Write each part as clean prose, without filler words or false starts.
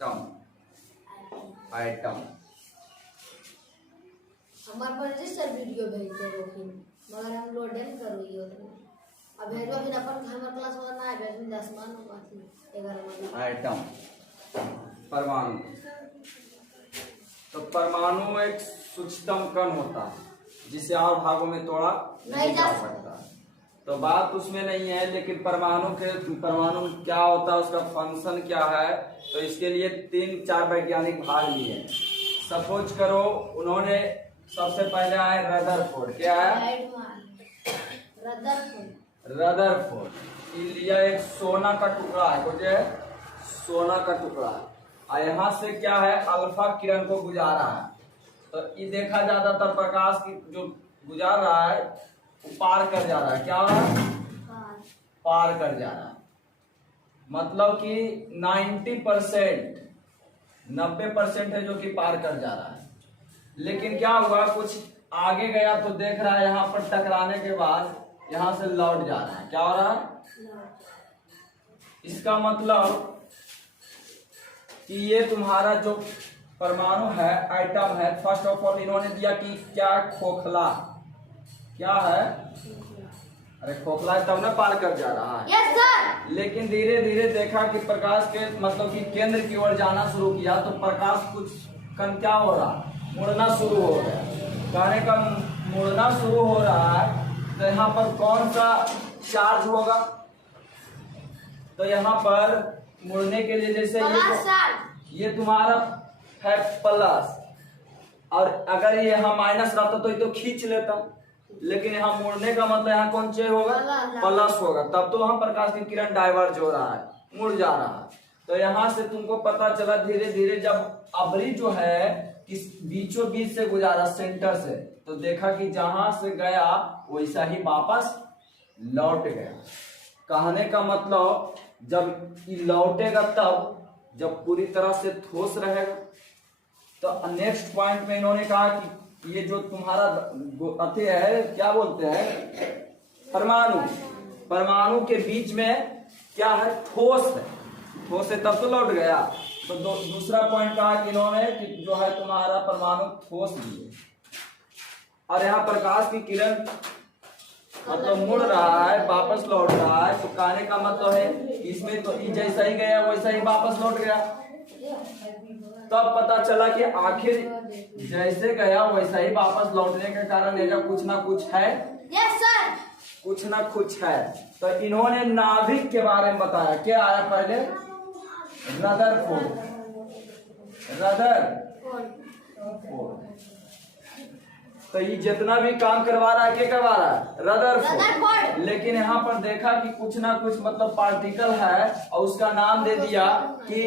Item हमारे पर register video भेजते रोकिन मगर हम लोड नहीं करो ये अब भेजो फिर अपन हमारे क्लास में ना भेजो 10 मान बाकी 11 आइटम परमाणु। तो परमाणु एक सूक्ष्मतम कण होता है जिसे और भागों में तोड़ा नहीं जा सकता। तो बात उसमें नहीं है, लेकिन परमाणु क्या होता है, उसका फंक्शन क्या है, तो इसके लिए 3-4 वैज्ञानिक भाग लिए। सपोज करो उन्होंने सबसे पहले आए रदरफोर्ड। क्या है? रदरफोर्ड लिया एक सोना का टुकड़ा है, कुछ है सोना का टुकड़ा, और यहाँ से क्या है अल्फा किरण को गुजारा है। तो ये देखा ज्यादातर प्रकाश की जो गुजार रहा है वो पार कर जा रहा है। क्या हो रहा है? पार कर जा रहा है। मतलब कि 90% है जो कि पार कर जा रहा है। लेकिन क्या हुआ, कुछ आगे गया तो देख रहा है यहाँ पर टकराने के बाद यहाँ से लौट जा रहा है। क्या हो रहा है? इसका मतलब कि ये तुम्हारा जो परमाणु है, आइटम है, फर्स्ट ऑफ ऑल इन्होंने दिया कि क्या खोखला। क्या है? अरे खोखला है तब ना पार कर जा रहा है। yes, sir! लेकिन धीरे धीरे देखा कि प्रकाश के मतलब कि केंद्र की ओर जाना शुरू किया तो प्रकाश कुछ कण क्या हो रहा, मुड़ना शुरू हो गया। कहने का मुड़ना शुरू हो रहा है तो यहाँ पर कौन सा चार्ज होगा, तो यहाँ पर मुड़ने के लिए जैसे ये तुम्हारा है प्लस, और अगर ये यहाँ माइनस रहता तो ये तो खींच लेता, लेकिन यहाँ मुड़ने का मतलब यहाँ कौन से होगा, प्लस होगा, तब तो वहां प्रकाश की किरण डाइवर्ज हो रहा है, मुड़ जा रहा है। तो यहाँ से तुमको पता चला धीरे धीरे जब अबरी जो है किस बीचों बीच से गुजारा सेंटर से, तो देखा कि जहां से गया वैसा ही वापस लौट गया। कहने का मतलब जब ये लौटेगा तब जब पूरी तरह से ठोस रहेगा। तो नेक्स्ट पॉइंट में इन्होंने कहा कि ये जो तुम्हारा अति है, क्या बोलते हैं, परमाणु के बीच में क्या है, ठोस है, ठोस है तब तो लौट गया। तो दूसरा पॉइंट कहा कि इन्होंने कि जो है तुम्हारा परमाणु ठोस भी है, और यहाँ प्रकाश की किरण मतलब मुड़ रहा है, वापस लौट रहा है। तो कहने का मतलब है इसमें तो जैसा ही गया वैसा ही वापस लौट गया। तब पता चला कि आखिर जैसे गया वैसा ही वापस लौटने के कारण ये कुछ ना कुछ है। yes, sir! कुछ ना कुछ है। तो इन्होंने नाभिक के बारे में बताया। क्या आया पहले? रदरफोर्ड। तो ये जितना भी काम करवा रहा है, क्या करवा रहा है? रदरफोर्ड। लेकिन यहाँ पर देखा कि कुछ ना कुछ मतलब पार्टिकल है, और उसका नाम दे दिया कि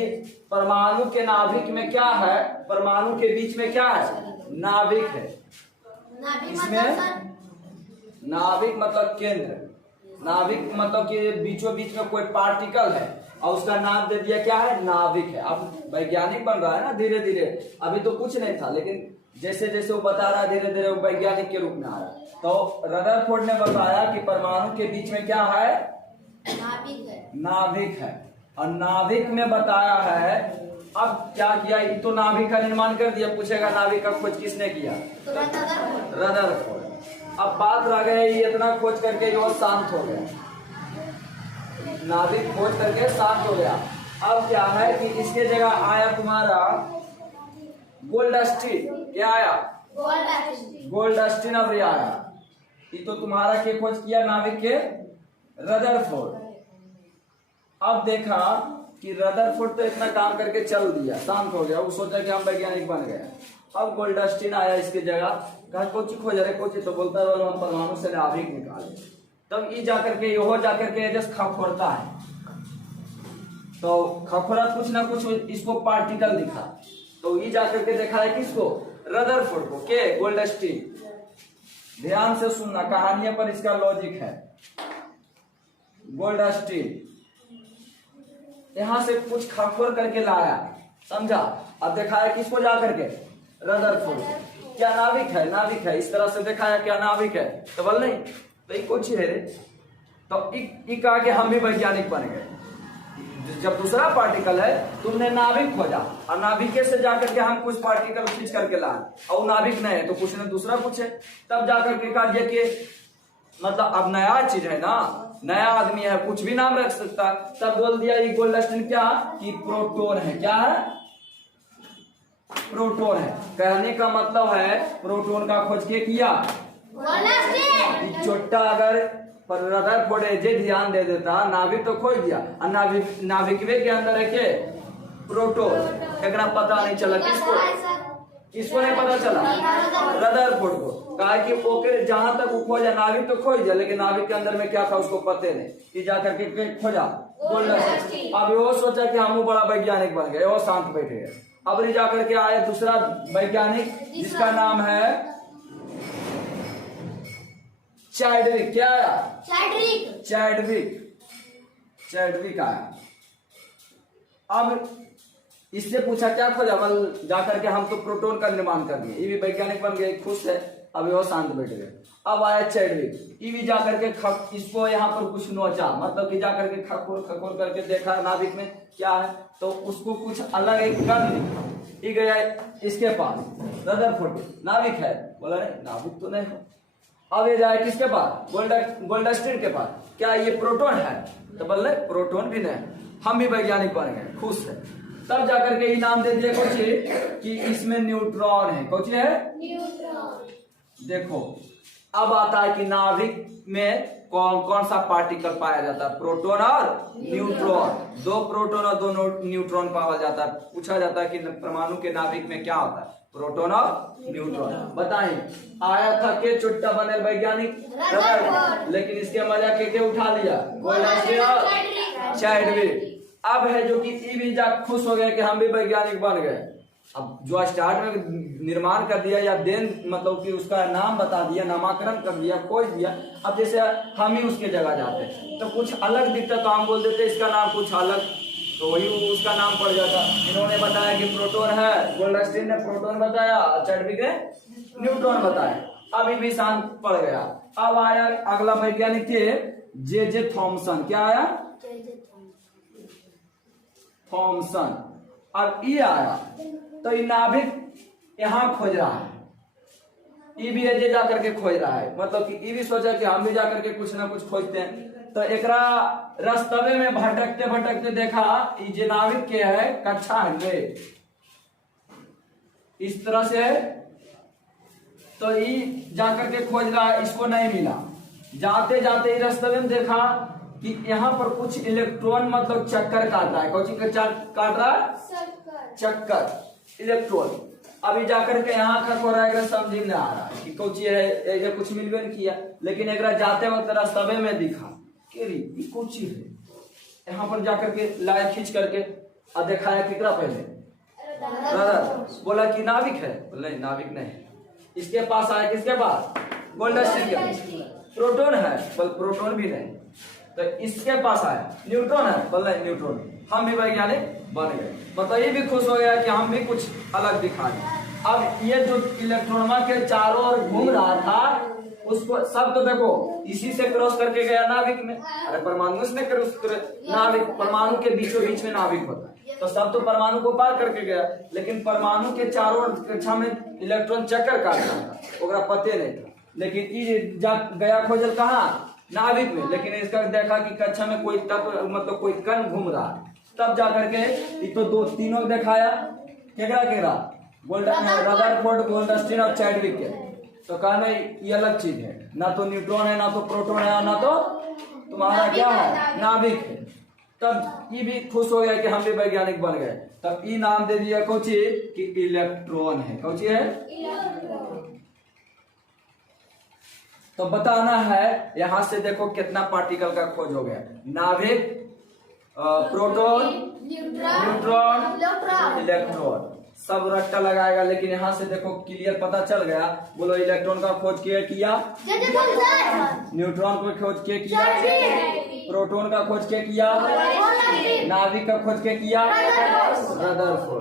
परमाणु के नाभिक में क्या है, परमाणु के बीच में क्या है, नाभिक है। इसमें नाभिक मतलब केंद्र, नाभिक मतलब कि बीचों बीच में कोई पार्टिकल है, और उसका नाम दे दिया क्या है, नाभिक है। अब वैज्ञानिक बन रहा है ना धीरे धीरे, अभी तो कुछ नहीं था, लेकिन जैसे जैसे वो बता रहा है धीरे धीरे वो वैज्ञानिक के रूप में आ रहा है। तो रदरफोर्ड ने बताया कि परमाणु के बीच में क्या है, नाभिक है। और नाभिक में बताया है, अब क्या किया, ये तो नाभिक का निर्माण कर दिया, पूछेगा नाभिक का खोज किसने किया, रदरफोर्ड। अब बात रह गई इतना खोज करके जो शांत हो गया, नाभिक खोज करके शांत हो गया। अब क्या है कि इसके जगह आया तुम्हारा गोल्डस्टीन। क्या आया? गोल्डस्टीन। अब आया, ये तो तुम्हारा के खोज किया, नाभिक के रदरफोर्ड। अब देखा कि रदरफोर्ड तो इतना काम करके चल दिया, शांत हो गया, वो सोचा कि हम वैज्ञानिक बन गए। अब गोल्डस्टीन आया इसकी जगह, कहा कोची खोज रहे, कोची तो बोलता रहो हम परमाणु से नाभिक निकाले। तब ये जाकर के यो जाकर के जस्ट खखोरता है, तो खखोरा कुछ ना कुछ इसको पार्टिकल दिखा, तो ये जाकर के देखा है किसको, रदरफोर्ड को। के गोल्डस्टीन। ध्यान से सुनना, कहानियों पर इसका लॉजिक है। गोल्डस्टीन यहां से कुछ खखोर करके लाया, समझा, अब दिखाया किसको जाकर के, रदरफोर्ड। क्या नाभिक है, नाभिक है, इस तरह से दिखाया क्या नाभिक है, तो बोल नहीं तो ये कुछ है। तो कहा कि हम भी वैज्ञानिक बन गए। जब दूसरा पार्टिकल है, तुमने नाभिक खोजा और नाभिक से जाकर के हम कुछ पार्टिकल खींच करके लाए और नाभिक नहीं है तो कुछ ने दूसरा कुछ है, तब जाकर के कहा दिया कि मतलब अब नया चीज है ना, नया आदमी है, कुछ भी नाम रख सकता है। तब बोल दिया ये गोल्डस्टीन क्या कि प्रोटोन है। क्या है? प्रोटोन है। कहने का मतलब है प्रोटोन का खोज के किया। छोटा अगर रदरफोर्ड जे ध्यान दे देता, नाभिक तो खोज दिया और नाभिक के अंदर है के प्रोटोन, एक पता नहीं चला किसको नहीं पता चला, रदरफोर्ड को। कहा कि ओके जहां तक वो खोजा, नाभिक तो खोज दिया लेकिन नाभिक के अंदर में क्या था उसको पते नहीं, कि जाकर के खोजा गोल्डस्टीन। अब वो सोचा कि हम बड़ा वैज्ञानिक बन गए, वो शांत बैठे गए। अब जाकर के आए दूसरा वैज्ञानिक जिसका नाम है चैडविक। क्या आया? चैडविक आया। अब इससे पूछा क्या खोजा, मतलब जाकर के हम तो प्रोटोन का निर्माण कर दिए, ये भी वैज्ञानिक बन गए, खुश है। अब वो शांत बैठ गए। अब आया चैडविक, ये भी जाकर के इसको यहाँ पर कुछ नोचा, मतलब कि जाकर के खखोर करके देखा नाभिक में क्या है, तो उसको कुछ अलग एक कर दिया। ये गया इसके पास, रदरफोर्ड नाभिक है, बोला नहीं नाभिक तो नहीं है। अब ये जाए किसके पास? गोल्डस्टीन के पास, क्या ये प्रोटोन है? तो बोल रहे प्रोटोन भी नहीं, हम भी वैज्ञानिक बन गए, खुश है। तब जाकर के इनाम दे दिया कुछ कि इसमें न्यूट्रॉन है। कुछ है न्यूट्रॉन। देखो अब आता है कि नाभिक में कौन कौन सा पार्टिकल पाया जाता है, प्रोटोन और न्यूट्रॉन। 2 प्रोटोन और 2 न्यूट्रॉन पाया जाता है। पूछा जाता है कि परमाणु के नाभिक में क्या होता है, प्रोटोन और न्यूट्रॉन। बताइए आया था के चुट्टा बने वैज्ञानिक, लेकिन इसके मजा के उठा लिया चैडविक। अब है जो कि ये भी खुश हो गए कि हम भी वैज्ञानिक बन गए। अब जो स्टार्ट में निर्माण कर दिया या देन मतलब कि उसका नाम बता दिया, नामकरण कर दिया, खोज दिया, अब जैसे हम ही उसके जगह जाते तो कुछ अलग दिखता तो हम बोल देते इसका नाम कुछ अलग, तो वही उसका नाम पड़ जाता। इन्होंने बताया कि प्रोटोन है, गोल्डस्टीन ने प्रोटोन बताया, चैडविक ने न्यूट्रॉन बताया। अभी भी शांत पड़ गया। अब आया अगला वैज्ञानिक थे जे थॉमसन। क्या आया? थॉमसन। अब ये आया तो ये नाभिक यहाँ खोज रहा है, ये भी जे जाकर के खोज रहा है, मतलब कि ये भी सोचा कि हम भी जाकर के कुछ ना कुछ खोजते हैं। तो एकरा रास्ते में भटकते भटकते देखा ये जे नाभिक के है कक्षा है इस तरह से, तो ये जाकर के खोज रहा है, इसको नहीं मिला। जाते जाते रास्ते में देखा कि यहाँ पर कुछ इलेक्ट्रॉन मतलब चक्कर काट रहा है। कौन सी काट रहा है? चक्कर, इलेक्ट्रॉन। अभी जाकर के यहाँ का हो रहा है, समझ में आ रहा है कि कौची है, ये कुछ मिलवे नहीं किया, लेकिन एक जाते वक्त रास्ते में दिखा कि ये कौची है। यहाँ पर जाकर के लाए खींच करके और देखा है कितना पहले रदर, बोला कि नाभिक है, बोला नहीं नाभिक नहीं। इसके पास आया, किसके पास? गोल्डस्टीन के पास। प्रोटोन है, बोल प्रोटोन भी नहीं। तो इसके पास आया न्यूट्रॉन है, बोल नहीं न्यूट्रॉन। हम भी वैज्ञानिक बन गए, मतलब ये भी खुश हो गया कि हम भी कुछ अलग दिखाए। अब ये जो इलेक्ट्रॉनमा के चारों ओर घूम रहा था उसको सब तो देखो इसी से क्रॉस करके गया नाभिक में। अरे परमाणु से क्रॉस करे, नाभिक परमाणु के बीचों बीच में नाभिक होता है, तो सब तो परमाणु को पार करके गया, लेकिन परमाणु के चारों ओर कक्षा में इलेक्ट्रॉन चक्कर काट रहा था, ओकरा पते नहीं था। लेकिन ये गया खोजल कहाँ? नाभिक में। लेकिन इसका देखा कि कक्षा में कोई तत्व मतलब कोई कण घूम रहा है, तब जाकर के तो 2-3 दिखाया। केकरा रदरफोर्ड, गोल्डस्टीन और चैडविक के। तो कहना ये अलग चीज है, ना तो न्यूट्रॉन है, ना तो प्रोटोन है, ना तो तुम्हारा क्या है, नाभिक है। तब ये भी खुश हो गया कि हम भी वैज्ञानिक बन गए। तब ये नाम दे दिया कौची कि इलेक्ट्रॉन है। कौची है? तो बताना है यहां से देखो कितना पार्टिकल का खोज हो गया। नाभिक, प्रोटोन, न्यूट्रॉन, इलेक्ट्रॉन, सब रट्टा लगाएगा। लेकिन यहाँ से देखो क्लियर पता चल गया। बोलो इलेक्ट्रॉन का खोज किया, न्यूट्रॉन को खोज किया, प्रोटोन का खोज किया, नाभिक का खोज किया, रदरफोर्ड।